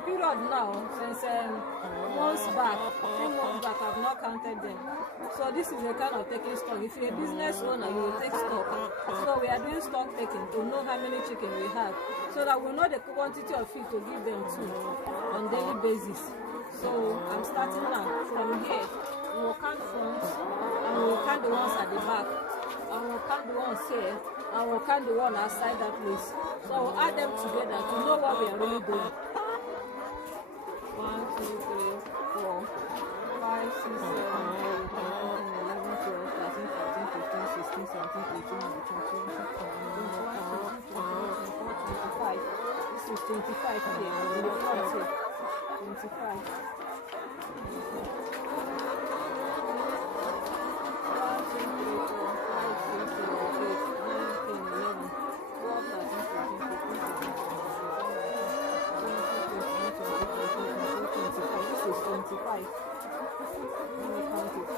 some period now, since months back, a few months back, I've not counted them. So this is a kind of taking stock. If you're a business owner, you will take stock. So we are doing stock taking to know how many chicken we have, so that we know the quantity of feed to give them to on daily basis. So I'm starting now from here. We will count front, and we will count the ones at the back, and we will count the ones here, and we will count the one outside that place. So I will add them together to know what we are really doing. 1, 2, 3, 4, 5, 6, 7, 8, 9, 10, 11, 12, 13, 14, 15, 16, 17, 18, 19, 20, 21, 22, 23, 24, 25. This is 25 here, in the front here. 25. 25. Let me count it.